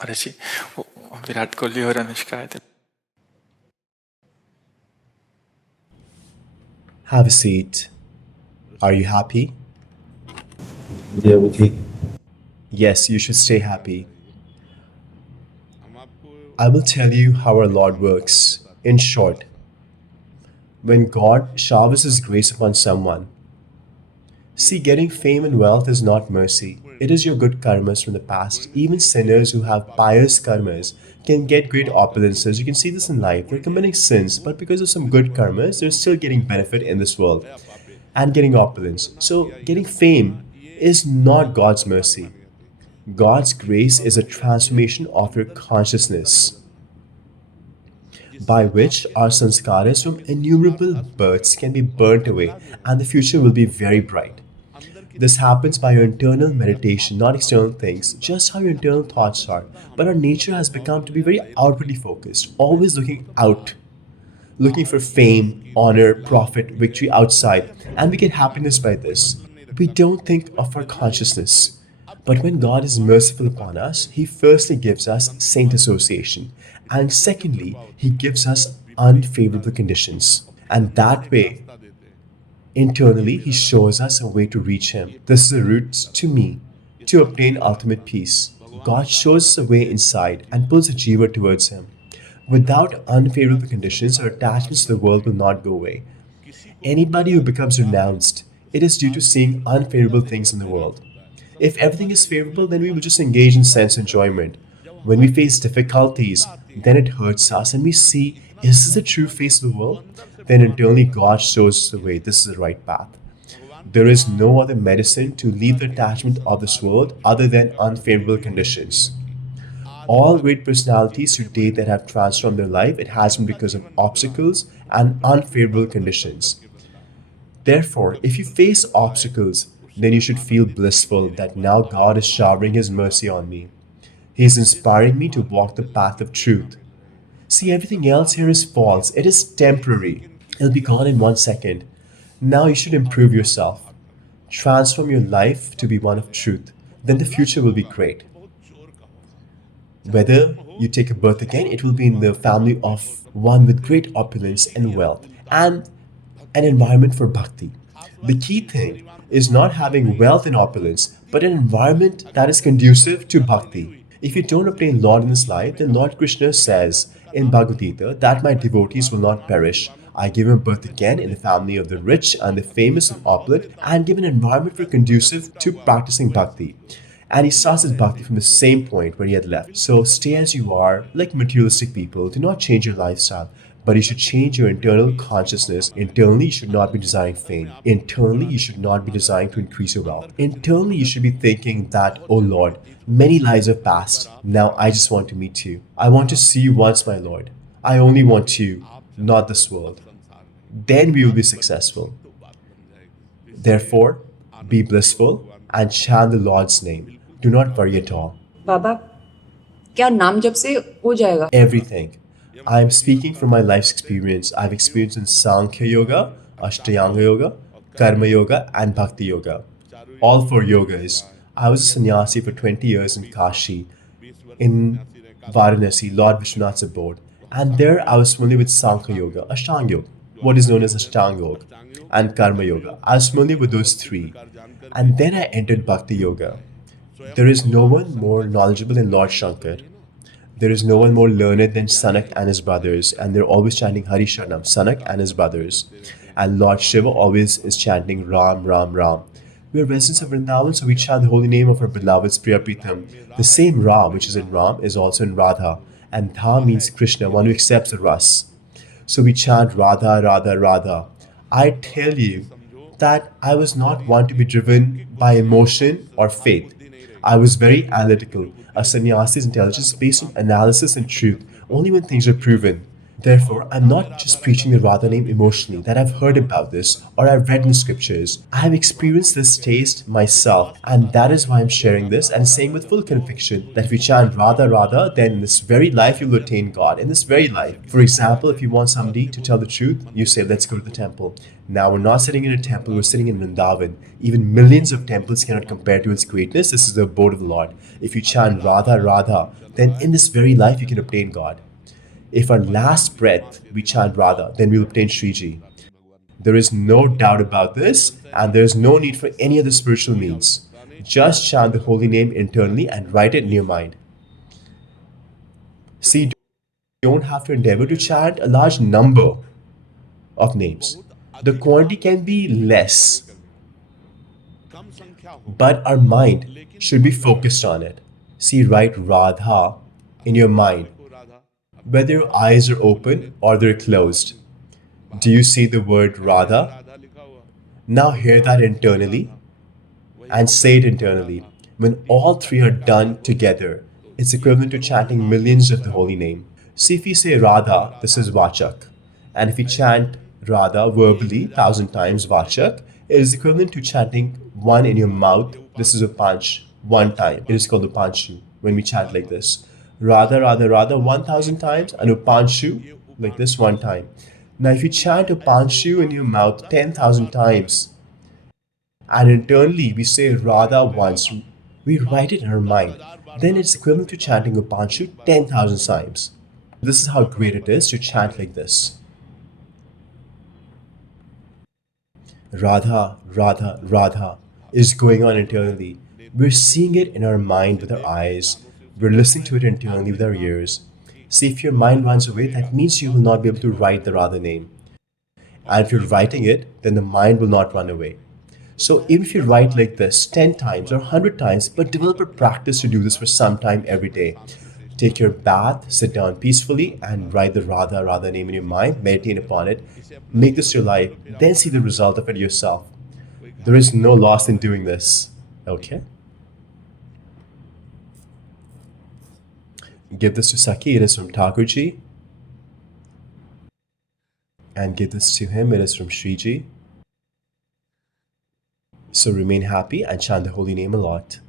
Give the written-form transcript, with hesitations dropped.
महाराज जी, वो विराट कोहली और अनुष्का आए थे. Have a seat. Are you happy? Yes, you should stay happy. I will tell you how our Lord works. In short, when God showers His grace upon someone, see, getting fame and wealth is not mercy. It is your good karmas from the past. Even sinners who have pious karmas can get great opulences. You can see this in life. They're committing sins, but because of some good karmas, they're still getting benefit in this world and getting opulence. So, getting fame is not God's mercy. God's grace is a transformation of your consciousness, by which our sanskaras from innumerable births can be burnt away and the future will be very bright. This happens by your internal meditation, not external things, just how your internal thoughts are. But our nature has become to be very outwardly focused, always looking out, looking for fame, honor, profit, victory outside, and we get happiness by this. We don't think of our consciousness. But when God is merciful upon us, He firstly gives us saint association, and secondly, He gives us unfavorable conditions. And that way, internally, He shows us a way to reach Him. This is a route to me, to obtain ultimate peace. God shows us a way inside and pulls a jiva towards Him. Without unfavorable conditions, our attachments to the world will not go away. Anybody who becomes renounced, it is due to seeing unfavorable things in the world. If everything is favorable, then we will just engage in sense enjoyment. When we face difficulties, then it hurts us and we see, is this the true face of the world? Then internally God shows us the way, this is the right path. There is no other medicine to leave the attachment of this world other than unfavorable conditions. All great personalities today that have transformed their life, it has been because of obstacles and unfavorable conditions. Therefore, if you face obstacles, then you should feel blissful that now God is showering His mercy on me. He is inspiring me to walk the path of truth. See, everything else here is false. It is temporary. It'll be gone in 1 second. Now you should improve yourself. Transform your life to be one of truth. Then the future will be great. Whether you take a birth again, it will be in the family of one with great opulence and wealth and an environment for bhakti. The key thing is not having wealth and opulence, but an environment that is conducive to bhakti. If you don't obtain Lord in this life, then Lord Krishna says in Bhagavad Gita that my devotees will not perish. I give him birth again in the family of the rich and the famous and opulent and give an environment for conducive to practicing bhakti. And he starts his bhakti from the same point where he had left. So stay as you are, like materialistic people. Do not change your lifestyle, but you should change your internal consciousness. Internally, you should not be desiring fame. Internally, you should not be desiring to increase your wealth. Internally, you should be thinking that, oh Lord, many lives have passed. Now I just want to meet you. I want to see you once, my Lord. I only want you, not this world. Then we will be successful. Therefore, be blissful and chant the Lord's name. Do not worry at all. बाबा क्या नाम जप से हो जाएगा? Everything. I am speaking from my life's experience. I've experienced in Sankhya Yoga, Ashtayanga Yoga, Karma Yoga, and Bhakti Yoga. All 4 yogas. I was a sannyasi for 20 years in Kashi, in Varanasi, Lord Vishwanath's abode. And there I was familiar with Sankhya Yoga, Ashtanga Yoga, what is known as Ashtanga Yoga, and Karma Yoga. I was familiar with those 3. And then I entered Bhakti Yoga. There is no one more knowledgeable than Lord Shankar. There is no one more learned than Sanak and his brothers, and they're always chanting Hari Sharanam, Sanak and his brothers. And Lord Shiva always is chanting Ram, Ram, Ram. We are residents of Vrindavan, so we chant the holy name of our beloved Priya Pritam. The same Ra, which is in Ram, is also in Radha, and Dham means Krishna, one who accepts the Ras. So we chant Radha, Radha, Radha. I tell you that I was not one to be driven by emotion or faith. I was very analytical. A sannyasi's intelligence is based on analysis and truth. Only when things are proven, Therefore, I'm not just preaching the Radha name emotionally, that I've heard about this or I've read in the scriptures. I have experienced this taste myself, and that is why I'm sharing this and saying with full conviction that if you chant Radha Radha, then in this very life you'll attain God. In this very life. For example, if you want somebody to tell the truth, you say, let's go to the temple. Now, we're not sitting in a temple, we're sitting in Vrindavan. Even millions of temples cannot compare to its greatness. This is the abode of the Lord. If you chant Radha Radha, then in this very life you can obtain God. If our last breath we chant Radha, then we will obtain Shriji. There is no doubt about this, and there is no need for any other spiritual means. Just chant the holy name internally and write it in your mind. See, you don't have to endeavor to chant a large number of names. The quantity can be less, but our mind should be focused on it. See, write Radha in your mind, whether your eyes are open or they're closed. Do you see the word Radha? Now hear that internally and say it internally. When all three are done together, it's equivalent to chanting millions of the holy name. See, if you say Radha, this is Vachak. And if you chant Radha verbally 1,000 times Vachak, it is equivalent to chanting one in your mouth. This is a panch, one time. It is called a panchu when we chant like this. Radha, Radha, Radha 1,000 times and Upanshu like this one time. Now, if you chant Upanshu in your mouth 10,000 times and internally we say Radha once, we write it in our mind, then it's equivalent to chanting Upanshu 10,000 times. This is how great it is to chant like this. Radha, Radha, Radha is going on internally. We're seeing it in our mind with our eyes. We're listening to it internally with our ears. See, if your mind runs away, that means you will not be able to write the Radha name. And if you're writing it, then the mind will not run away. So even if you write like this 10 times or 100 times, but develop a practice to do this for some time every day. Take your bath, sit down peacefully, and write the Radha, Radha name in your mind, meditate upon it, make this your life, then see the result of it yourself. There is no loss in doing this. Okay? Give this to Saki, it is from Thakurji. And give this to him, it is from Shriji. So remain happy and chant the holy name a lot.